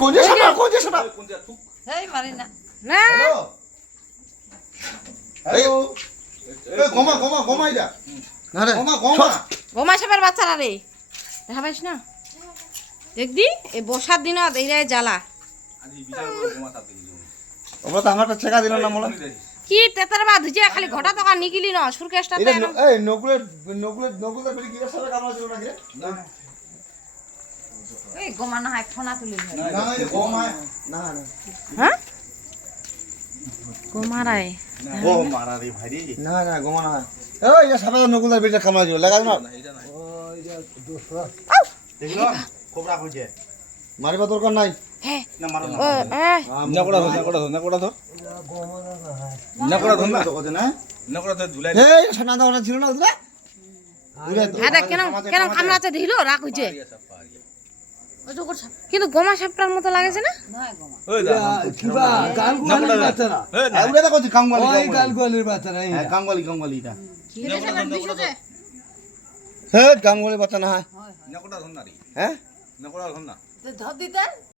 কোনজে সাটা এই মারি না না হ্যালো এই গোমা এটা না রে গোমা গোমা সাপের বাচ্চারা রে দেখা পাইস না দেখবি এই বর্ষার দিনত এইরাই জ্বালা আমরা তো আমারটা ছেকা দিল না মোলা কি তেতার বাদ হইছে খালি ঘটা তো আর নিগিলি না সুরকেশটা এটা এই নকুলের বেরি কি সাথে কামড়া ছিল নাকি না এই গোমা না হয় ফোনা তুলি না এই গোমা না হ্যাঁ গোমারাই গোমারা রে ভাই রে না গোমা না এই এটা সাদা নকুলের বেরিটা কামড়া ছিল লাগা না দেখলো কোবরা কইছে মারিবা দরকার নাই হ্যাঁ না মারো না ও নাকড়া ধর না নাকড়া ধর ধুলাই এই সাদা দাও ছিল না ওটা হ্যাঁ কেন কেন কামড়াতে দিল রাখ হইছে কিন্তু গোমা সাপটার মতো লাগেছে না ওই দা কিবা গালগুলির বাচ্চারা আমরা তো কইছি কাঙ্গালি ওই গালগুলির বাচ্চারা এই হ্যাঁ কাঙ্গালি এটা নাকড়া ধর হে কাঙ্গালি বাচ্চা না নাকড়া ধর না রে হ্যাঁ নাকড়া ধর না ধর দিতে